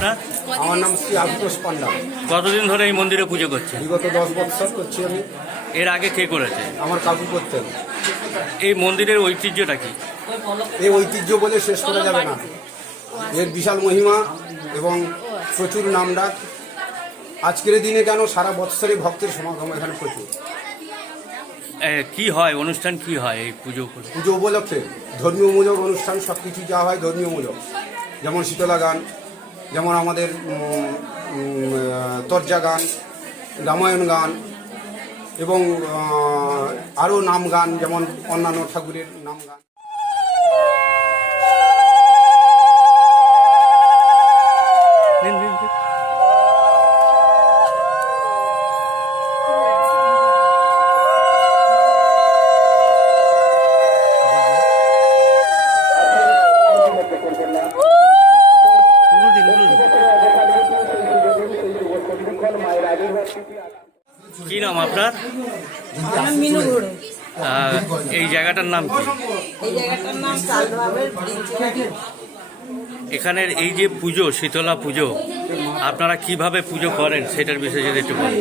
আপনার? আমার নাম শ্রী আশুতোষ পান্ডা। কতদিন ধরে এই মন্দিরে পুজো করছেন? বিগত 10 বছর করছি আমি। এর আগে কে করেছে? আমার কাকু করতেন। এই মন্দিরের ঐতিহ্যটা কি? এই ঐতিহ্য বলে শেষ করা যাবে না। এর বিশাল মহিমা এবং প্রচুর নামডাক। আজকের দিনে কেন সারা বৎসরে ভক্তের সমাগম এখানে প্রচুর। কি হয় অনুষ্ঠান, কি হয় এই পুজো? পুজো উপলক্ষে ধর্মীয়মূলক অনুষ্ঠান সব কিছু যা হয় ধর্মীয়মূলক, যেমন শীতলা গান, যেমন আমাদের তর্জা গান, রামায়ণ গান এবং আরও নাম গান, যেমন অন্যান্য ঠাকুরের নাম গান। কি নাম আপনার? মিনু ঘোড়ে। এই জায়গাটার নাম কি? এই জায়গাটার নাম চালভাবের ব্রিঞ্চিবাড়ি। এখানের এই যে পুজো, শীতলা পুজো, আপনারা কিভাবে পুজো করেন সেটার বিষয়ে যদি একটু বলেন।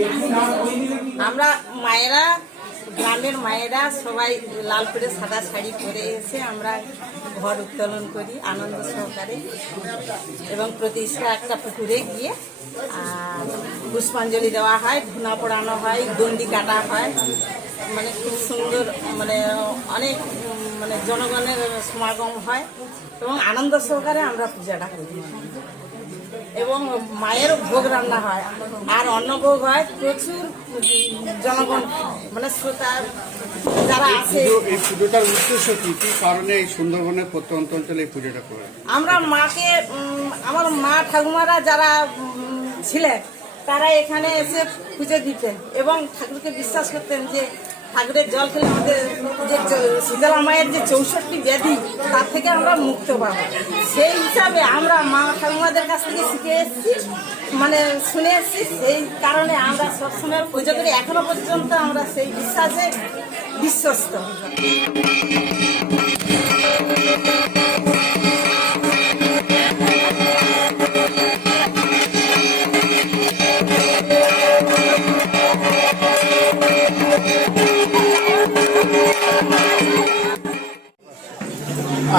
আমরা মায়েরা, গ্রামের মায়েরা সবাই লাল করে সাদা শাড়ি পরে এসে আমরা ঘর উত্তোলন করি আনন্দ সহকারে, এবং প্রতিষ্ঠা একটা পুকুরে গিয়ে আর পুষ্পাঞ্জলি দেওয়া হয়, ধুনা পোড়ানো হয়, দণ্ডি কাটা হয়, মানে খুব সুন্দর, মানে অনেক মানে জনগণের সমাগম হয় এবং আনন্দ সহকারে আমরা পূজাটা করি। এবং মায়ের ভোগ রান্না হয় আর অন্নভোগ হয়। প্রচুর জনগণ মানে শ্রোতা যারা আছে। এই পুজোটার উদ্দেশ্য কি, কি কারণে এই সুন্দরবনের প্রত্যন্ত অঞ্চলে এই পুজোটা করে? আমরা মাকে, আমার মা ঠাকুমারা যারা ছিলেন তারা এখানে এসে পুজো দিতেন এবং ঠাকুরকে বিশ্বাস করতেন যে ঠাকুরের জল খেলে আমাদের যে শীতলা মায়ের যে 64 ব্যাধি তার থেকে আমরা মুক্ত পাবো। সেই হিসাবে আমরা মা ঠাকুমাদের কাছ থেকে শিখে এসেছি, মানে শুনে এসেছি। সেই কারণে আমরা সবসময় পুজো করি, এখনো পর্যন্ত আমরা সেই বিশ্বাসে বিশ্বস্ত।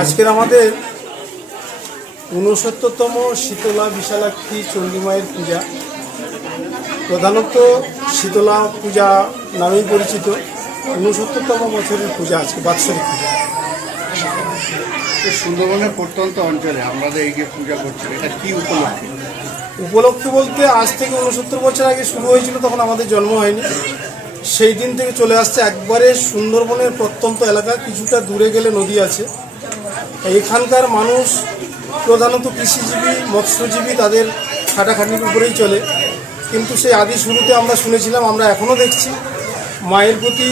আজকের আমাদের 69তম শীতলা বিশালাক্ষী চণ্ডীমায়ের পূজা। প্রধানত শীতলা পূজা নামেই পরিচিত। 69তম বছরের পূজা আজকে, বাৎসরিক পূজা। সুন্দরবনের প্রত্যন্ত অঞ্চলে আমরা এই যে পূজা করছি, এটা কি উপলক্ষে? উপলক্ষে বলতে আজ থেকে 69 বছর আগে শুরু হয়েছিল, তখন আমাদের জন্ম হয়নি। সেই দিন থেকে চলে আসছে। একবারে সুন্দরবনের প্রত্যন্ত এলাকা, কিছুটা দূরে গেলে নদী আছে। এখানকার মানুষ প্রধানত কৃষিজীবী, মৎস্যজীবী, তাদের খাটাখাটির উপরেই চলে। কিন্তু সেই আদি শুরুতে আমরা শুনেছিলাম, আমরা এখনও দেখছি, মায়ের প্রতি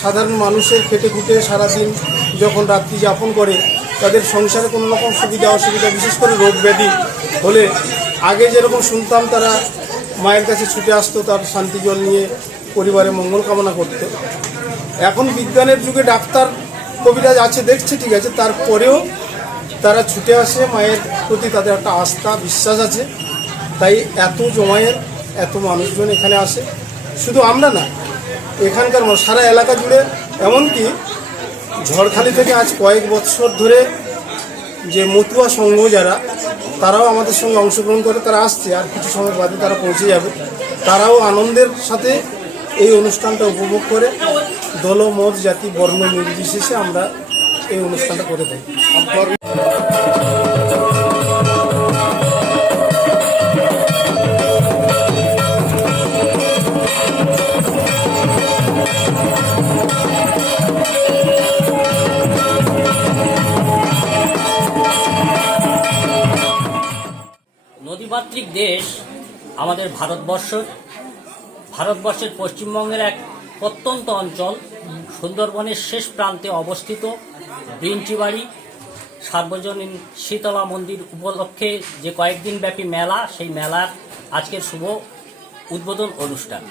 সাধারণ মানুষের খেটে খুঁটে সারাদিন যখন রাত্রি যাপন করে, তাদের সংসারে কোনো রকম সুবিধা অসুবিধা, বিশেষ করে রোগ ব্যাধি হলে আগে যেরকম শুনতাম তারা মায়ের কাছে ছুটে আসতো, তার শান্তি জল নিয়ে পরিবারে মঙ্গল কামনা করতো। এখন বিজ্ঞানের যুগে ডাক্তার কবিরাজ আছে, দেখছে, ঠিক আছে, তারপরেও তারা ছুটে আসে। মায়ের প্রতি তাদের একটা আস্থা, বিশ্বাস আছে। তাই এত জমায়ের, এত মানুষজন এখানে আসে। শুধু আমরা না, এখানকার সারা এলাকা জুড়ে, এমনকি ঝড়খালি থেকে আজ কয়েক বছর ধরে যে মতুয়া সংঘ যারা, তারাও আমাদের সঙ্গে অংশগ্রহণ করে, তারা আসছে। আর কিছু সময় বাদে তারা পৌঁছে যাবে। তারাও আনন্দের সাথে এই অনুষ্ঠানটা উপভোগ করে। দল, মত, জাতি, বর্ণ নির্বিশেষে আমরা এই অনুষ্ঠানটা করে থাকি। নদীমাতৃক দেশ আমাদের ভারতবর্ষের পশ্চিমবঙ্গের এক প্রত্যন্ত অঞ্চল সুন্দরবনের শেষ প্রান্তে অবস্থিত ব্রিঞ্চিবাড়ি সার্বজনীন শীতলা মন্দির উপলক্ষে যে কয়েকদিন ব্যাপী মেলা, সেই মেলার আজকের শুভ উদ্বোধন অনুষ্ঠান।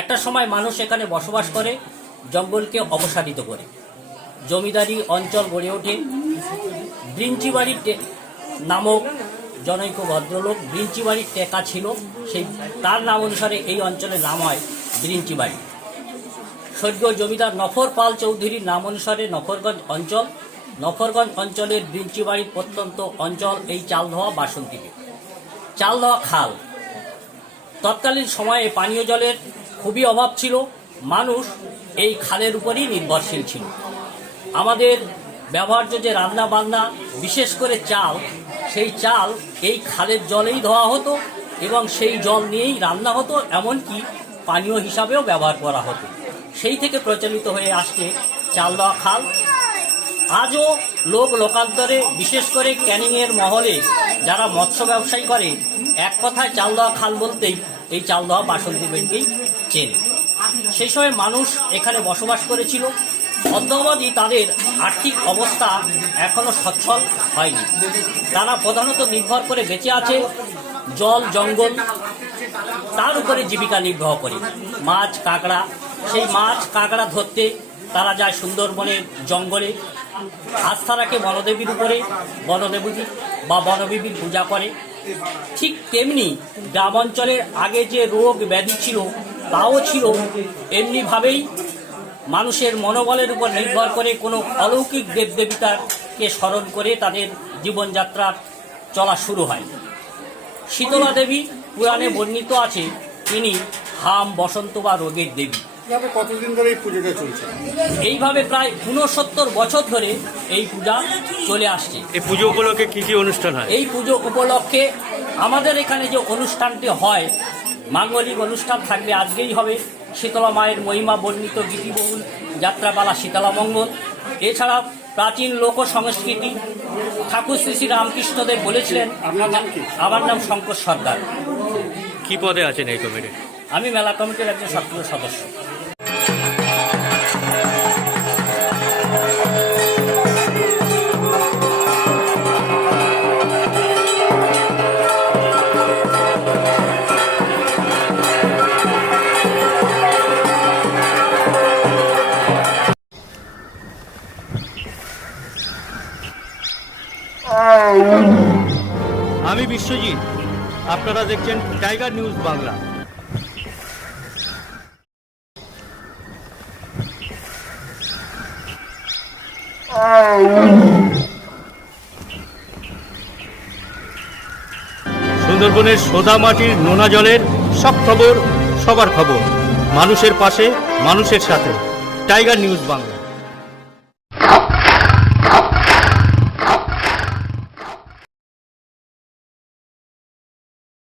একটা সময় মানুষ এখানে বসবাস করে, জঙ্গলকে অপসারিত করে জমিদারি অঞ্চল গড়ে ওঠে। ব্রিঞ্চিবাড়ি নামক জনৈক ভদ্রলোক ব্রিঞ্চিবাড়ির টেকা ছিল, সেই তার নাম অনুসারে এই অঞ্চলের নাম হয় ব্রিঞ্চিবাড়ি। স্বর্গীয় জমিদার নফর পাল চৌধুরীর নাম অনুসারে নফরগঞ্জ অঞ্চল, নফরগঞ্জ অঞ্চলের ব্রিঞ্চিবাড়ির প্রত্যন্ত অঞ্চল এই চালধোয়া বাসন্তীকে। চালধোয়া খাল, তৎকালীন সময়ে পানীয় জলের খুবই অভাব ছিল, মানুষ এই খালের উপরই নির্ভরশীল ছিল। আমাদের ব্যবহার্য যে রান্না বান্না, বিশেষ করে চাল, সেই চাল এই খালের জলেই ধোয়া হতো এবং সেই জল নিয়েই রান্না হতো, এমনকি পানীয় হিসাবেও ব্যবহার করা হতো। সেই থেকে প্রচলিত হয়ে আসছে চালধোয়া খাল। আজও লোক লোকান্তরে, বিশেষ করে ক্যানিংয়ের মহলে যারা মৎস্য ব্যবসায়ী করে, এক কথায় চালধোয়া খাল বলতেই এই চালধোয়া বাসন্তী বেড়কেই চেনে। সেই সময় মানুষ এখানে বসবাস করেছিল। অদ্যাবধি তাদের আর্থিক অবস্থা এখনো সচ্ছল হয়নি। তারা প্রধানত নির্ভর করে বেঁচে আছে জল, জঙ্গল, তার উপরে জীবিকা নির্বাহ করে। মাছ, কাঁকড়া, সেই মাছ কাঁকড়া ধরতে তারা যায় সুন্দরবনের জঙ্গলে, আস্থা রাখে বনদেবীর উপরে, বনদেবী বা বনবিবির পূজা করে। ঠিক তেমনি গ্রাম অঞ্চলের আগে যে রোগ ব্যাধি ছিল তাও ছিল এমনিভাবেই মানুষের মনোবলের উপর নির্ভর করে কোনো অলৌকিক দেবদেবিতাকে স্মরণ করে তাদের জীবনযাত্রা চলা শুরু হয়। শীতলা দেবী পুরাণে বর্ণিত আছে, তিনি হাম, বসন্ত বা রোগের দেবী। কতদিন ধরে এই পুজোটা চলছে? এইভাবে প্রায় 69 বছর ধরে এই পূজা চলে আসছে। এই পুজো উপলক্ষে কি কি অনুষ্ঠান হয়? এই পুজো উপলক্ষে আমাদের এখানে যে অনুষ্ঠানটি হয়, মাঙ্গলিক অনুষ্ঠান থাকবে, আজকেই হবে শীতলা মায়ের মহিমা বর্ণিত গীতিবহুল যাত্রাপালা শীতলা মঙ্গল। এছাড়া প্রাচীন লোক সংস্কৃতি, ঠাকুর শ্রী শ্রী রামকৃষ্ণদেব বলেছিলেন। আপনার নাম কি? আমার নাম শঙ্কর সর্দার। কি পদে আছেন এই কমিটি? আমি মেলা কমিটির একজন সক্রিয় সদস্য। আমি বিশ্বজিৎ, আপনারা দেখছেন টাইগার নিউজ বাংলা। সুন্দরবনের সোদা মাটির নোনা জলের সব খবর, সবার খবর, মানুষের পাশে, মানুষের সাথে। Tiger news Bangla.